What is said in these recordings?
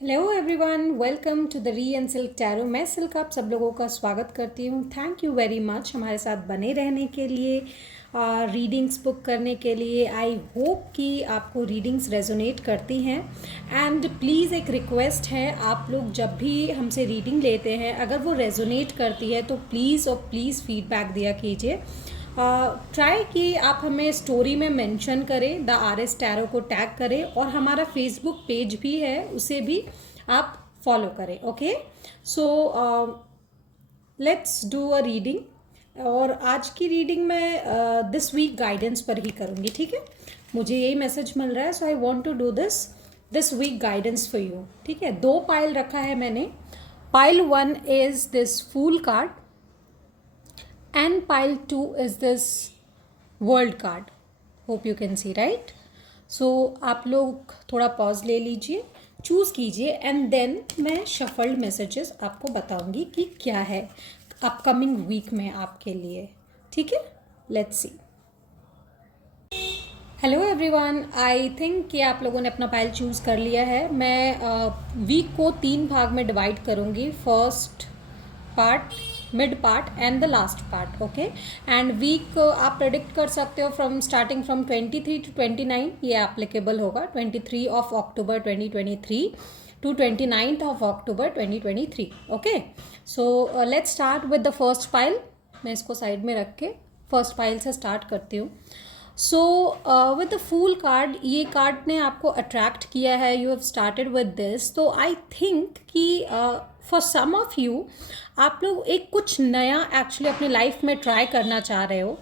Hello everyone, welcome to the re and silk tarot. मैं silk आप सब लोगों का स्वागत करती हूँ। थैंक यू वेरी मच हमारे साथ बने रहने के लिए, रीडिंग्स बुक करने के लिए। आई होप कि आपको रीडिंग्स रेजोनेट करती हैं। एंड प्लीज़ एक रिक्वेस्ट है, आप लोग जब भी हमसे रीडिंग लेते हैं, अगर वो रेजोनेट करती है तो प्लीज़ और प्लीज़ फीडबैक दिया कीजिए। ट्राई कि आप हमें स्टोरी में मेंशन करें, द आर एस टैरो को टैग करें, और हमारा फेसबुक पेज भी है, उसे भी आप फॉलो करें। Okay, so let's do a reading. और आज की रीडिंग मैं दिस वीक गाइडेंस पर ही करूँगी, ठीक है। मुझे यही मैसेज मिल रहा है, so I want to do this week guidance for you, ठीक है। दो पाइल रखा है मैंने। Pile 1 is this full card and pile 2 is this world card. Hope you can see, right? So आप लोग थोड़ा पॉज ले लीजिए, चूज़ कीजिए, एंड देन मैं शफल्ड मैसेजेस आपको बताऊंगी कि क्या है अपकमिंग वीक में आपके लिए, ठीक है। Let's see. Hello everyone, I think कि आप लोगों ने अपना पाइल चूज़ कर लिया है। मैं वीक को 3 भाग में डिवाइड करूँगी, first part, mid part and the last part. Okay, and week आप प्रेडिक्ट कर सकते हो फ्रॉम स्टार्टिंग फ्रॉम 23 to 29, ये एप्लीकेबल होगा। 23 of October 2023 to 29th of October 2023। Okay, so let's start with the first pile. मैं इसको side में रख के फर्स्ट पाइल से स्टार्ट करती हूँ। So with the fool card, ये कार्ड ने आपको अट्रैक्ट किया है, you have started with this. तो आई थिंक कि फॉर सम ऑफ यू, आप लोग एक कुछ नया एक्चुअली अपने लाइफ में ट्राई करना चाह रहे हो,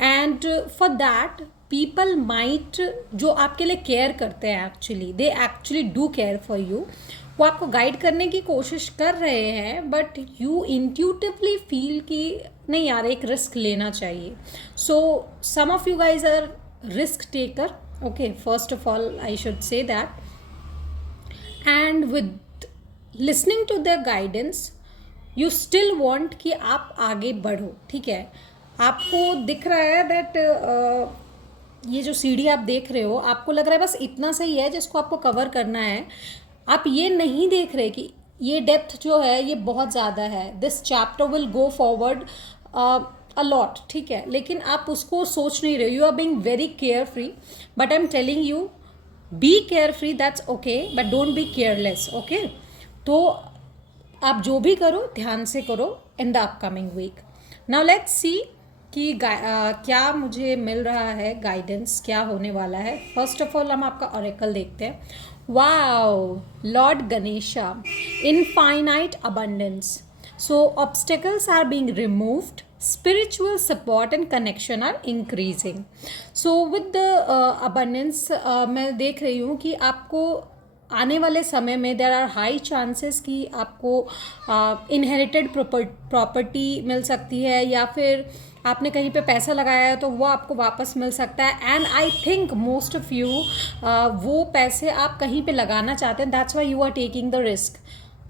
and for that people might, जो आपके लिए केयर करते हैं, actually they actually do care for you, वो आपको गाइड करने की कोशिश कर रहे हैं, बट यू इंट्यूटिवली फील कि नहीं यार, एक रिस्क लेना चाहिए। So some of you guys are risk taker. Okay, first of all I should say that, and with listening to the guidance you still want कि आप आगे बढ़ो, ठीक है। आपको दिख रहा है दैट ये जो सीढ़ी आप देख रहे हो, आपको लग रहा है बस इतना सही है जिसको आपको कवर करना है। आप ये नहीं देख रहे कि ये डेप्थ जो है ये बहुत ज़्यादा है। This chapter will go forward a lot, ठीक है, लेकिन आप उसको सोच नहीं रहे। You are being very carefree, but I am telling you, be carefree, that's okay, but don't be careless. Okay, तो आप जो भी करो ध्यान से करो in the upcoming week. Now let's see कि क्या मुझे मिल रहा है गाइडेंस, क्या होने वाला है। फर्स्ट ऑफ ऑल हम आपका ऑरेकल देखते हैं। Wow, Lord Ganesha, infinite abundance. So obstacles are being removed, spiritual support and connection are increasing. So with the abundance, मैं देख रही हूँ कि आपको आने वाले समय में देर आर हाई चांसेस कि आपको इनहेरिटेड प्रॉपर्टी मिल सकती है, या फिर आपने कहीं पे पैसा लगाया है तो वो आपको वापस मिल सकता है। And I think most of you वो पैसे आप कहीं पे लगाना चाहते हैं, that's why you are taking the risk.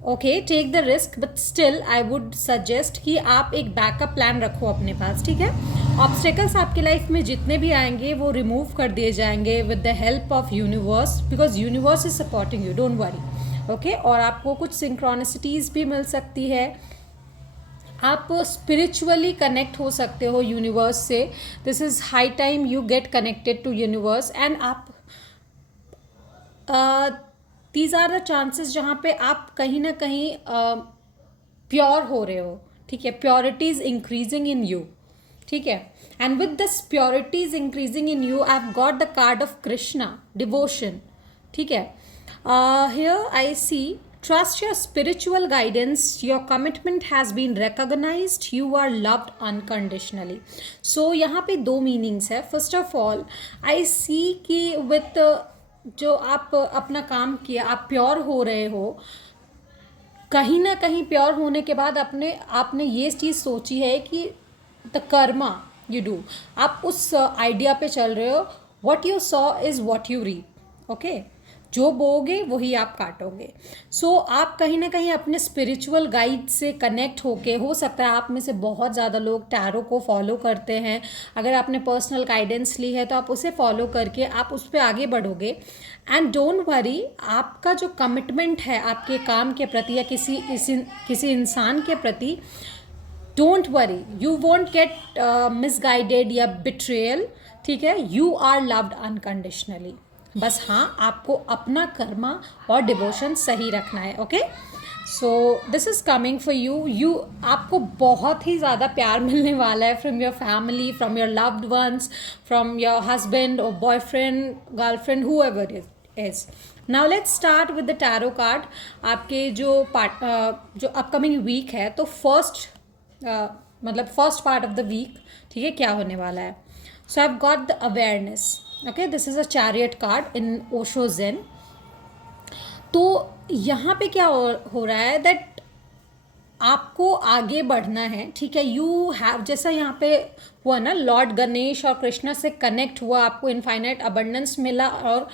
Okay, take the risk, but still I would suggest कि आप एक बैकअप प्लान रखो अपने पास, ठीक है। ऑब्स्टेकल्स आपकी लाइफ में जितने भी आएंगे वो रिमूव कर दिए जाएंगे with the help of universe, because universe is supporting you, don't worry. Okay, और आपको कुछ सिंक्रोनिसिटीज़ भी मिल सकती है। आप स्पिरिचुअली कनेक्ट हो सकते हो यूनिवर्स से। This is high time you get connected to universe, and आप दीज आर द चांसेस जहाँ पे आप कहीं ना कहीं प्योर हो रहे हो, ठीक है। Purity is increasing in you, ठीक है। And with this purity is increasing in you, I have got the card of Krishna, devotion, ठीक है। Here I see, trust your spiritual guidance, your commitment has been recognized, you are loved unconditionally. So यहाँ पे दो meanings है। First of all आई सी कि with जो आप अपना काम किया, आप प्योर हो रहे हो। कहीं ना कहीं प्योर होने के बाद आपने ये चीज़ सोची है कि द कर्मा यू डू, आप उस आइडिया पे चल रहे हो, what you sow is what you reap. Okay, जो बोओगे वही आप काटोगे। सो आप कहीं ना कहीं अपने स्पिरिचुअल गाइड से कनेक्ट होके, हो सकता है आप में से बहुत ज़्यादा लोग टैरो को फॉलो करते हैं, अगर आपने पर्सनल गाइडेंस ली है तो आप उसे फॉलो करके आप उस पर आगे बढ़ोगे। एंड डोंट वरी, आपका जो कमिटमेंट है आपके काम के प्रति या किसी इंसान के प्रति, don't worry, you won't get misguided या बिट्रेयल, ठीक है। You are loved unconditionally. बस हाँ, आपको अपना कर्मा और डिवोशन सही रखना है। Okay, so this is coming for you. आपको बहुत ही ज़्यादा प्यार मिलने वाला है from your family, from your loved ones, from your husband और boyfriend, girlfriend, whoever is. Now let's start with the tarot card. आपके जो जो अपकमिंग वीक है, तो मतलब first part of the week, ठीक है, क्या होने वाला है। So I have got the awareness. Okay, this is a chariot card in Osho Zen. तो यहाँ पे क्या हो रहा है दैट आपको आगे बढ़ना है, ठीक है। यू हैव, जैसा यहाँ पे हुआ ना, लॉर्ड गणेश और कृष्णा से कनेक्ट हुआ, आपको इनफाइनाइट अबंडेंस मिला और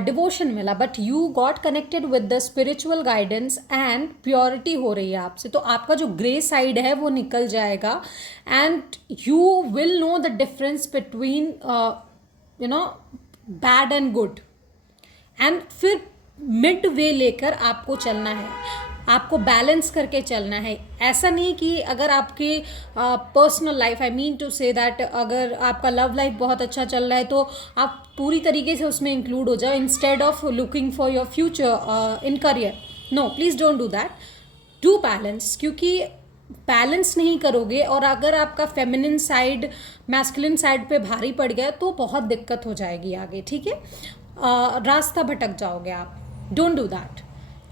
डिवोशन मिला, but you got connected with the spiritual guidance and purity हो रही है आपसे। तो आपका जो ग्रे साइड है वो निकल जाएगा and you will know the difference between bad and good. And फिर मिड वे लेकर आपको चलना है, आपको बैलेंस करके चलना है। ऐसा नहीं कि अगर आपकी personal life, I mean to say that, अगर आपका लव लाइफ बहुत अच्छा चल रहा है तो आप पूरी तरीके से उसमें इंक्लूड हो जाओ instead of looking for your future in career. No, please don't do that. Do balance, क्योंकि बैलेंस नहीं करोगे और अगर आपका फेमिनिन साइड मैस्कुलिन साइड पे भारी पड़ गया तो बहुत दिक्कत हो जाएगी आगे, ठीक है। रास्ता भटक जाओगे आप। Don't do that.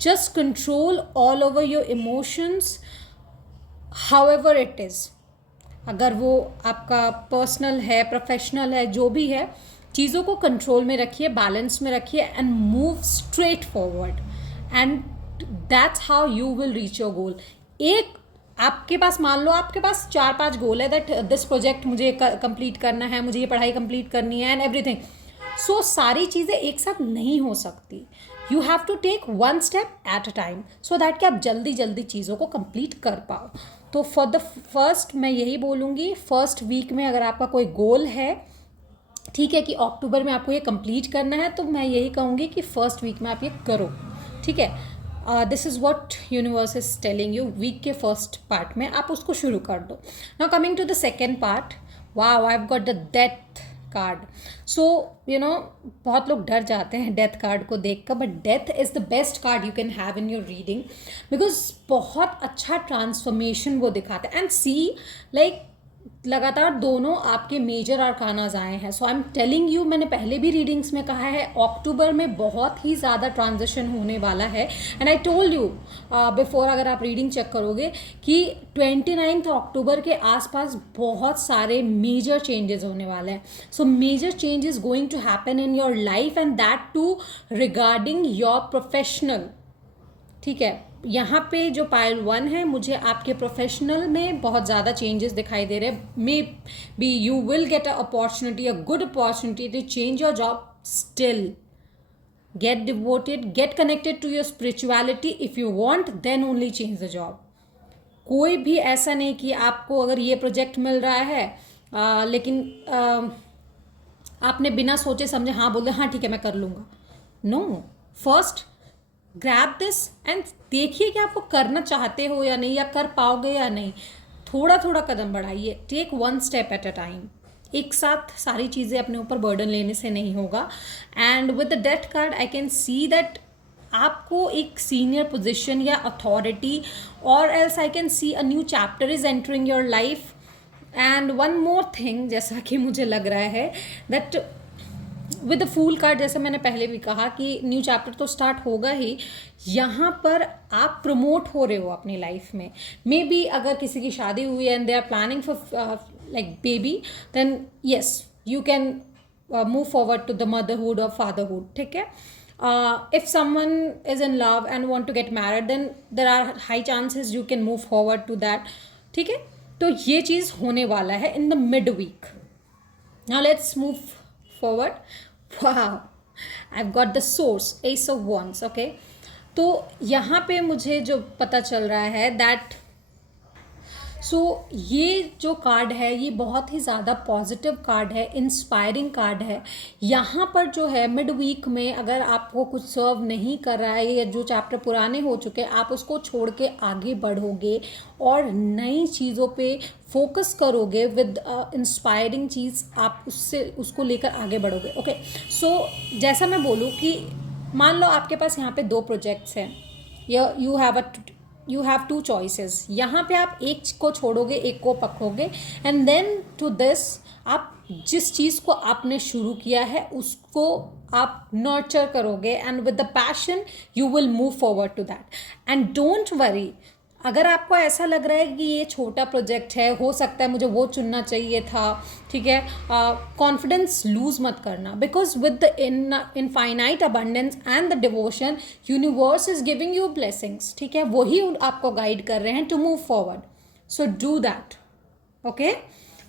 Just control all over your emotions, however it is. अगर वो आपका पर्सनल है, प्रोफेशनल है, जो भी है, चीज़ों को कंट्रोल में रखिए, बैलेंस में रखिए and move straight forward and that's how you will reach your goal. एक आपके पास, मान लो आपके पास 4-5 गोल है दैट दिस प्रोजेक्ट मुझे कंप्लीट करना है, मुझे ये पढ़ाई कंप्लीट करनी है एंड एवरीथिंग। सो सारी चीज़ें एक साथ नहीं हो सकती। You have to take one step at a time so that कि आप जल्दी जल्दी चीज़ों को कंप्लीट कर पाओ। तो फॉर द फर्स्ट मैं यही बोलूँगी, फर्स्ट वीक में अगर आपका कोई गोल है, ठीक है, कि अक्टूबर में आपको ये कंप्लीट करना है, तो मैं यही कहूँगी कि फर्स्ट वीक में आप ये करो, ठीक है। This is what universe is telling you. Week के फर्स्ट पार्ट में आप उसको शुरू कर दो। Now coming to the second part, wow, I have got the death card. So बहुत लोग डर जाते हैं डेथ कार्ड को देखकर, but death is the best card you can have in your reading, because बहुत अच्छा ट्रांसफॉर्मेशन वो दिखाता है। एंड सी, लाइक लगातार दोनों आपके मेजर आर्कानाज आए हैं। सो आई एम टेलिंग यू, मैंने पहले भी रीडिंग्स में कहा है, अक्टूबर में बहुत ही ज़्यादा ट्रांजिशन होने वाला है। And I told you before, अगर आप रीडिंग चेक करोगे, कि 29 अक्टूबर के आसपास बहुत सारे मेजर चेंजेस होने वाले हैं। So major changes going to happen in your life and that too regarding your professional, ठीक है। यहाँ पे जो पाइल 1 है, मुझे आपके प्रोफेशनल में बहुत ज़्यादा चेंजेस दिखाई दे रहे हैं। Maybe you will get a opportunity, a good opportunity to change your job. Still get devoted, get connected to your spirituality. If you want then only change the job. कोई भी ऐसा नहीं कि आपको अगर ये प्रोजेक्ट मिल रहा है लेकिन आपने बिना सोचे समझे हाँ बोल दे, हाँ ठीक है मैं कर लूँगा। No, first grab this and देखिए कि आपको करना चाहते हो या नहीं, या कर पाओगे या नहीं। थोड़ा थोड़ा कदम बढ़ाइए, take one step at a time. एक साथ सारी चीज़ें अपने ऊपर बर्डन लेने से नहीं होगा। And with the death card I can see that आपको एक सीनियर पोजिशन या अथॉरिटी, और else I can see a new chapter is entering your life. And one more thing, जैसा कि मुझे लग रहा है that with the fool card, जैसे मैंने पहले भी कहा कि न्यू चैप्टर तो स्टार्ट होगा ही, यहाँ पर आप प्रमोट हो रहे हो अपनी लाइफ में। मे बी अगर किसी की शादी हुई है and they are planning for like baby, then yes you can move forward to the motherhood और फादरहुड, ठीक है। If someone is in love and want to get married, then there are high chances you can move forward to that, ठीक है। तो ये चीज़ होने वाला है in the mid week. Now let's move forward. Wow, I've got the source, Ace of Wands. Okay, तो यहाँ पे मुझे जो पता चल रहा है दैट ये जो कार्ड है ये बहुत ही ज़्यादा पॉजिटिव कार्ड है, इंस्पायरिंग कार्ड है। यहाँ पर जो है मिड वीक में अगर आपको कुछ सर्व नहीं कर रहा है या जो चैप्टर पुराने हो चुके हैं आप उसको छोड़ के आगे बढ़ोगे और नई चीज़ों पे फोकस करोगे विद इंस्पायरिंग चीज़, आप उसको लेकर आगे बढ़ोगे। ओके, सो जैसा मैं बोलूँ कि मान लो आपके पास यहाँ पे 2 प्रोजेक्ट्स हैं, यू हैव 2 चॉइसेस। यहाँ पे आप एक को छोड़ोगे, एक को पकड़ोगे, एंड देन टू दिस आप जिस चीज़ को आपने शुरू किया है उसको आप नर्चर करोगे and with the passion you will move forward to that. And don't worry, अगर आपको ऐसा लग रहा है कि ये छोटा प्रोजेक्ट है, हो सकता है मुझे वो चुनना चाहिए था, ठीक है, कॉन्फिडेंस लूज मत करना, because with the infinite abundance and the devotion universe is giving you blessings, ठीक है, वही आपको गाइड कर रहे हैं to move forward. So do that. Okay,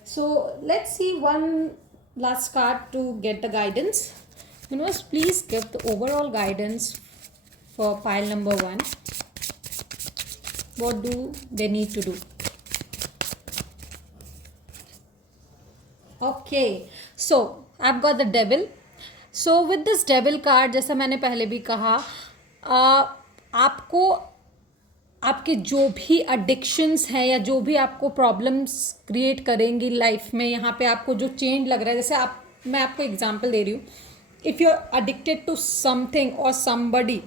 so let's see one last card to get the guidance. Universe please give the overall guidance for pile number 1. What do they need to do? Okay, so I've got the devil. So with this devil card, जैसा मैंने पहले भी कहा, आपको आपके जो भी अडिक्शंस हैं या जो भी आपको प्रॉब्लम्स क्रिएट करेंगी लाइफ में, यहाँ पे आपको जो चेंज लग रहा है, जैसे मैं आपको एग्जांपल दे रही हूँ, if you are addicted to something और somebody,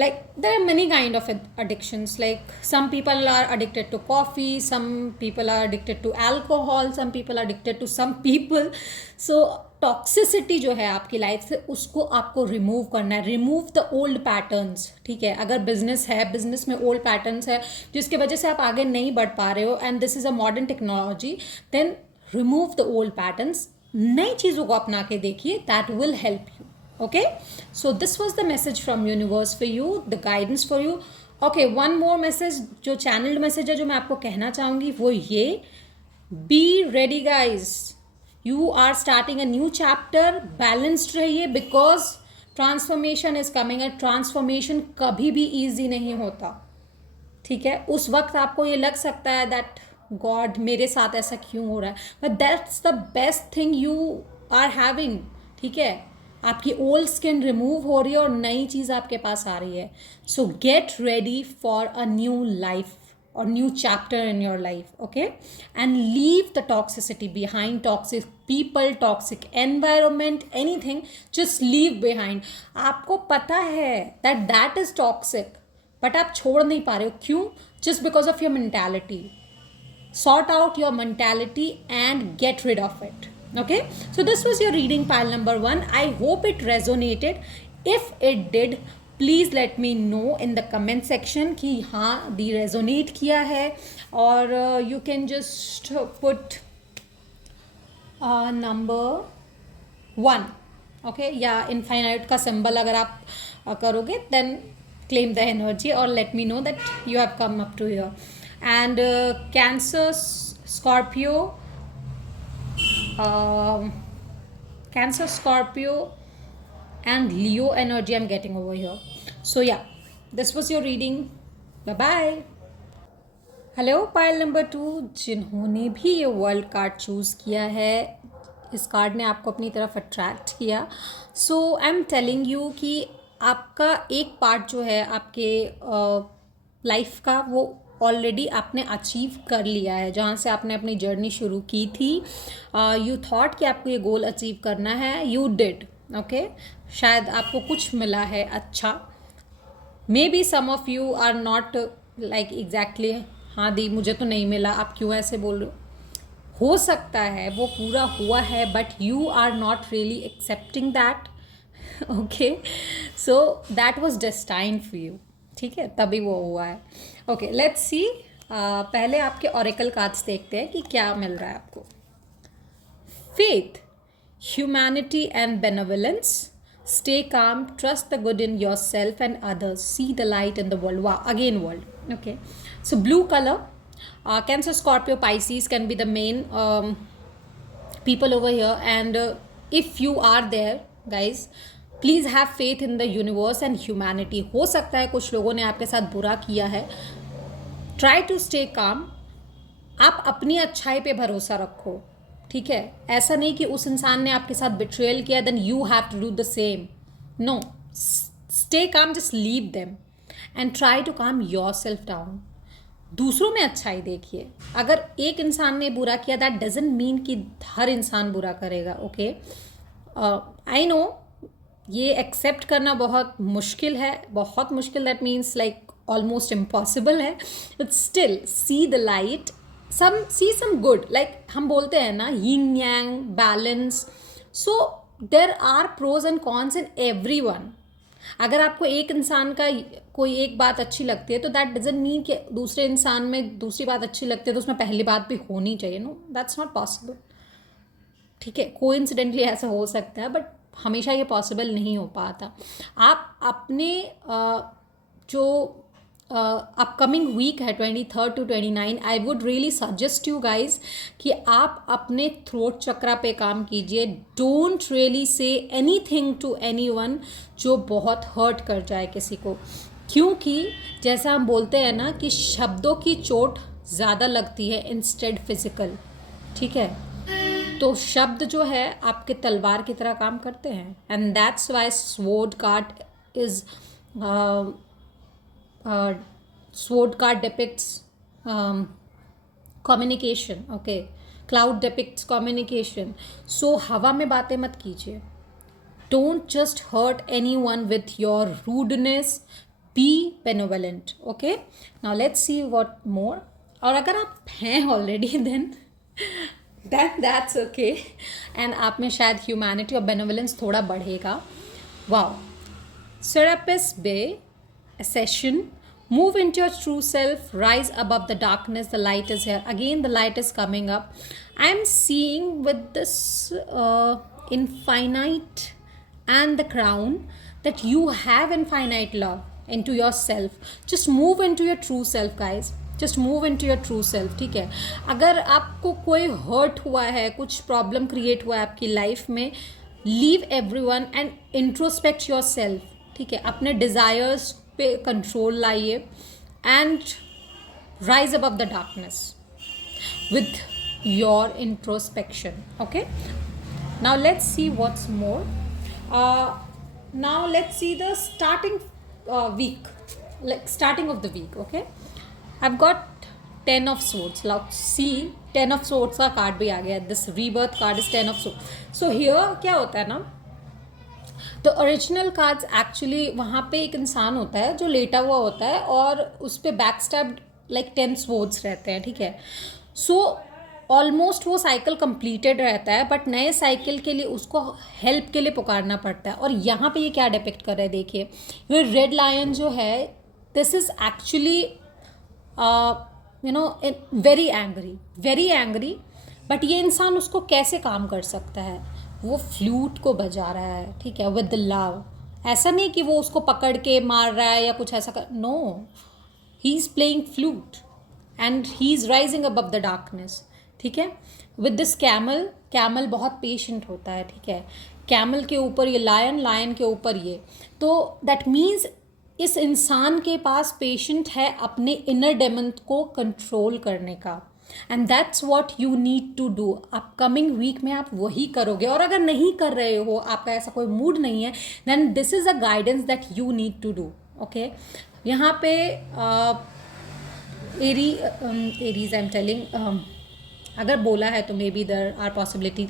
like there are many kind of addictions, like some people are addicted to coffee, some people are addicted to alcohol, some people are addicted to some people. So toxicity जो है आपकी life से उसको आपको remove करना है, remove the old patterns, ठीक है। अगर बिजनेस है, बिजनेस में ओल्ड पैटर्न्स है जिसकी वजह से आप आगे नहीं बढ़ पा रहे हो, and this is a modern technology, then remove the old patterns, नई चीज़ों को अपना के देखिए, that will help you. Okay, so this was the message from universe for you, the guidance for you. Okay, one more message जो channeled message है जो मैं आपको कहना चाहूँगी वो ये, be ready guys, you are starting a new chapter, balanced रहिए because transformation is coming, and transformation कभी भी easy नहीं होता, ठीक है। उस वक्त आपको ये लग सकता है that God मेरे साथ ऐसा क्यों हो रहा है, but that's the best thing you are having, ठीक है। आपकी ओल्ड स्किन रिमूव हो रही है और नई चीज़ आपके पास आ रही है। So get ready for a new life और new chapter in your life, okay, and leave the toxicity behind, toxic people, toxic environment, anything, just leave behind. आपको पता है दैट इज टॉक्सिक, बट आप छोड़ नहीं पा रहे हो, क्यों? Just because of your mentality. Sort out your mentality and get rid of it. Okay, so this was your reading pile number 1. I hope it resonated. If it did, please let me know in the comment section कि हाँ दी resonate किया है, और you can just put number 1, okay, या infinite का symbol अगर आप करोगे, then claim the energy or let me know that you have come up to here. And Cancer, Scorpio, Cancer, Scorpio and Leo energy I'm getting over here. So yeah, this was your reading. Bye bye. Hello pile number 2, जिन्होंने भी ये world card choose किया है, इस card ने आपको अपनी तरफ अट्रैक्ट किया। सो आई एम टेलिंग यू कि आपका एक पार्ट जो है आपके लाइफ का वो ऑलरेडी आपने अचीव कर लिया है। जहाँ से आपने अपनी जर्नी शुरू की थी, यू थॉट कि आपको ये गोल अचीव करना है, यू डिड, ओके। शायद आपको कुछ मिला है अच्छा, maybe some of you are not like exactly, हाँ दी मुझे तो नहीं मिला, आप क्यों ऐसे बोल रहे हो सकता है वो पूरा हुआ है, but you are not really accepting that, okay. So that was destined for you, ठीक है, तभी वो हुआ है। ओके, लेट्स सी, पहले आपके ऑरेकल कार्ड्स देखते हैं कि क्या मिल रहा है आपको। Faith, humanity and benevolence, stay calm, trust the good in your self and others, see the light in the world, वाह, again world, okay. So blue colour, Cancer, Scorpio, Pisces can be the main people over here, and if you are there, guys please have faith in the universe and humanity. हो सकता है कुछ लोगों ने आपके साथ बुरा किया है. Try to stay calm. आप अपनी अच्छाई पे भरोसा रखो, ठीक है. ऐसा नहीं कि उस इंसान ने आपके साथ बिट्रेयल किया then you have to do the same. No, stay calm, just leave them and try to calm yourself down. दूसरों में अच्छाई देखिए. अगर एक इंसान ने बुरा किया दैट डजंट मीन कि हर इंसान बुरा करेगा. ओके, आई नो ये एक्सेप्ट करना बहुत मुश्किल है, बहुत मुश्किल. That means like almost impossible है. But still see the light, see some good. like हम बोलते हैं ना yin yang balance. so there are pros and cons in everyone. अगर आपको एक इंसान का कोई एक बात अच्छी लगती है तो दैट डजंट मीन कि दूसरे इंसान में दूसरी बात अच्छी लगती है तो उसमें पहली बात भी होनी चाहिए. No, that's not possible. ठीक है, कोइंसिडेंटली ऐसा हो सकता है बट हमेशा ये पॉसिबल नहीं हो पाता. आप अपने जो अपकमिंग वीक है 23rd to 29, I would really suggest you guys कि आप अपने थ्रोट चक्रा पे काम कीजिए. Don't really say anything to anyone जो बहुत हर्ट कर जाए किसी को. क्योंकि जैसा हम बोलते हैं ना कि शब्दों की चोट ज़्यादा लगती है इंस्टेड फिजिकल. ठीक है, तो शब्द जो है आपके तलवार की तरह काम करते हैं. And that's why sword card is sword card depicts communication. okay, cloud depicts communication. so हवा में बातें मत कीजिए. don't just hurt anyone with your rudeness. be benevolent. okay, now let's see what more. और अगर आप हैं already then that's okay. and आप में शायद humanity और benevolence थोड़ा बढ़ेगा. wow. Serapis Bay session. Move into your true self, rise above the darkness. The light is here. Again, the light is coming up. I am seeing with this infinite and the crown that you have infinite love into yourself. Just move into your true self, guys. Just move into your true self. ठीक है, अगर आपको कोई hurt हुआ है, कुछ problem create हुआ है आपकी life में, leave everyone and introspect yourself. ठीक है, अपने desires पे कंट्रोल लाइए and rise above the darkness with your introspection. Okay, now let's see what's more. Now let's see the starting week, like starting of the week. Okay, I have got 10 of swords. Now see 10 of swords का card भी आ गया. This rebirth card is 10 of swords. So here क्या होता है ना, तो original cards actually वहाँ पे एक इंसान होता है जो लेटा हुआ होता है और उस पर बैक स्टैब्ड लाइक 10 swords रहते हैं. ठीक है, सो ऑलमोस्ट वो साइकिल कंप्लीटेड रहता है बट नए साइकिल के लिए उसको हेल्प के लिए पुकारना पड़ता है. और यहाँ पे ये क्या डिपिक्ट कर रहा है देखिए, ये रेड लायन जो है this is actually you know very angry. But ये इंसान उसको कैसे काम कर सकता है, वो फ्लूट को बजा रहा है. ठीक है, विद लव. ऐसा नहीं कि वो उसको पकड़ के मार रहा है या कुछ ऐसा कर. No, he is playing flute and he is rising above the darkness. ठीक है, विद दिस कैमल बहुत पेशेंट होता है. ठीक है, कैमल के ऊपर ये लायन के ऊपर ये. तो दैट मीन्स इस इंसान के पास पेशेंट है अपने इनर डेमन को कंट्रोल करने का. And that's what you need to do. Upcoming week में आप वही करोगे. और अगर नहीं कर रहे हो, आपका ऐसा कोई मूड नहीं है, then this is a guidance that you need to do. Okay, यहाँ पे एरीज आई एम टेलिंग, अगर बोला है तो maybe there are possibility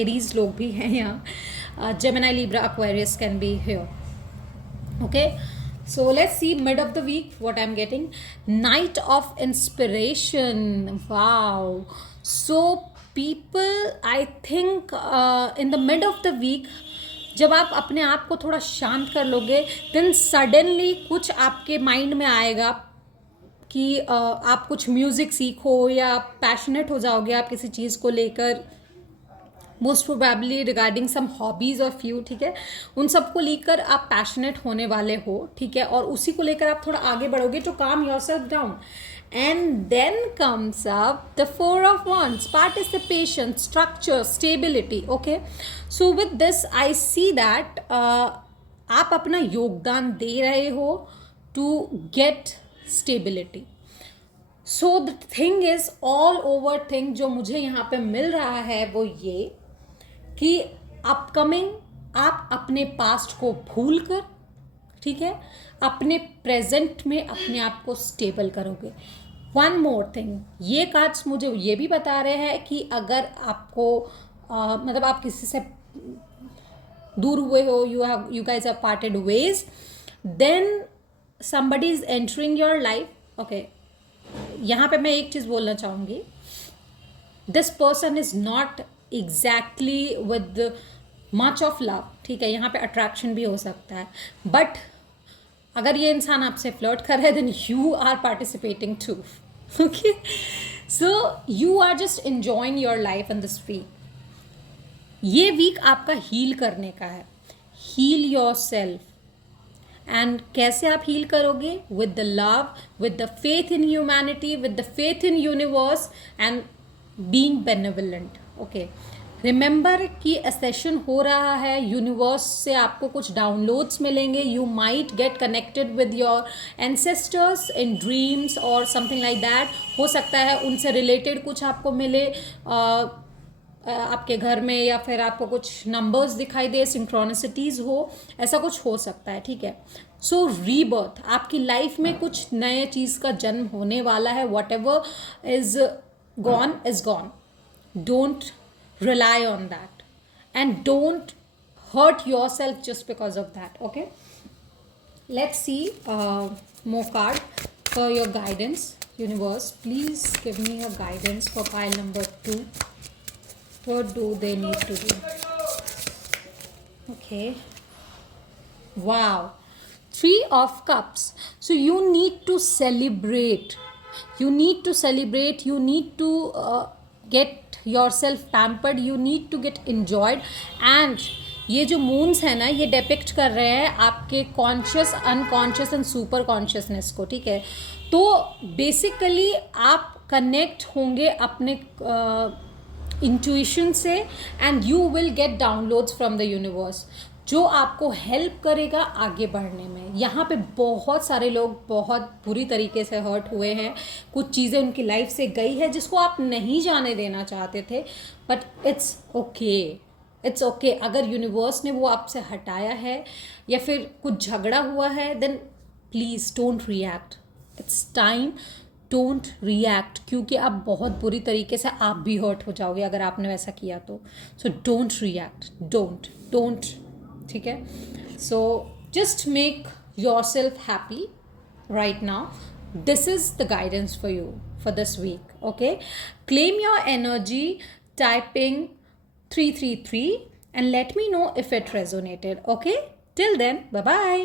Aries लोग भी हैं यहाँ. Gemini, Libra, Aquarius can be here. Okay, so let's see mid of the week what I'm getting. Night of inspiration. Wow. So people, I think in the mid of the week जब आप अपने आप को थोड़ा शांत कर लोगे then suddenly कुछ आपके माइंड में आएगा कि आप कुछ म्यूज़िक सीखो या पैशनेट हो जाओगे आप किसी चीज़ को लेकर. Most probably regarding some hobbies of you, ठीक है, उन सबको लेकर आप पैशनेट होने वाले हो, ठीक है, और उसी को लेकर आप थोड़ा आगे बढ़ोगे to calm yourself down. And then comes up the Four of Wands. Participation, structure, stability. Okay. So with this, I see that आप अपना योगदान दे रहे हो to get stability. So the thing is, all over thing जो मुझे यहाँ पे मिल रहा है वो ये कि अपकमिंग आप अपने पास्ट को भूल कर, ठीक है, अपने प्रेजेंट में अपने आप को स्टेबल करोगे. वन मोर थिंग, ये कार्ड्स मुझे ये भी बता रहे हैं कि अगर आपको मतलब आप किसी से दूर हुए हो, you guys have parted ways, then somebody is entering your life. Okay, यहाँ पे मैं एक चीज़ बोलना चाहूँगी, this person is not exactly with much of love, ठीक है, यहाँ पे अट्रैक्शन भी हो सकता है, बट अगर ये इंसान आपसे फ्लर्ट कर रहा है then you are participating too. Okay, so you are just enjoying your life in this week. ये वीक आपका हील करने का है. Heal your self. एंड कैसे आप हील करोगे? With the love, with the faith in humanity, with the faith in universe and being benevolent. Okay, remember कि session हो रहा है, यूनिवर्स से आपको कुछ डाउनलोड्स मिलेंगे. You might get connected with your ancestors in dreams और समथिंग लाइक दैट. हो सकता है उनसे रिलेटेड कुछ आपको मिले आपके घर में, या फिर आपको कुछ नंबर्स दिखाई दे, सिंक्रोनिसिटीज़ हो, ऐसा कुछ हो सकता है, ठीक है. सो रीबर्थ, आपकी लाइफ में कुछ नए चीज़ का जन्म होने वाला है. What ever is gone. Don't rely on that and don't hurt yourself just because of that. Okay, let's see more card for your guidance. Universe, please give me a guidance for pile number 2. What do they need to do? Okay, wow, 3 of Cups. So you need to celebrate. You need to get yourself pampered, you need to get enjoyed. and ये जो moons है ना, ये depict कर रहे हैं आपके conscious, unconscious and super consciousness को, ठीक है. तो बेसिकली आप कनेक्ट होंगे अपने इंट्यूशन से and you will gate downloads from the universe जो आपको हेल्प करेगा आगे बढ़ने में. यहाँ पे बहुत सारे लोग बहुत बुरी तरीके से हर्ट हुए हैं. कुछ चीज़ें उनकी लाइफ से गई है जिसको आप नहीं जाने देना चाहते थे, बट इट्स ओके. अगर यूनिवर्स ने वो आपसे हटाया है या फिर कुछ झगड़ा हुआ है, then please don't react. It's time, don't react, क्योंकि आप बहुत बुरी तरीके से आप भी हर्ट हो जाओगे अगर आपने वैसा किया तो. सो डोंट रिएक्ट, डोंट, ठीक है. So just make yourself happy right now. This is the guidance for you for this week. Okay, claim your energy typing 333 and let me know if it resonated. Okay, till then, bye bye.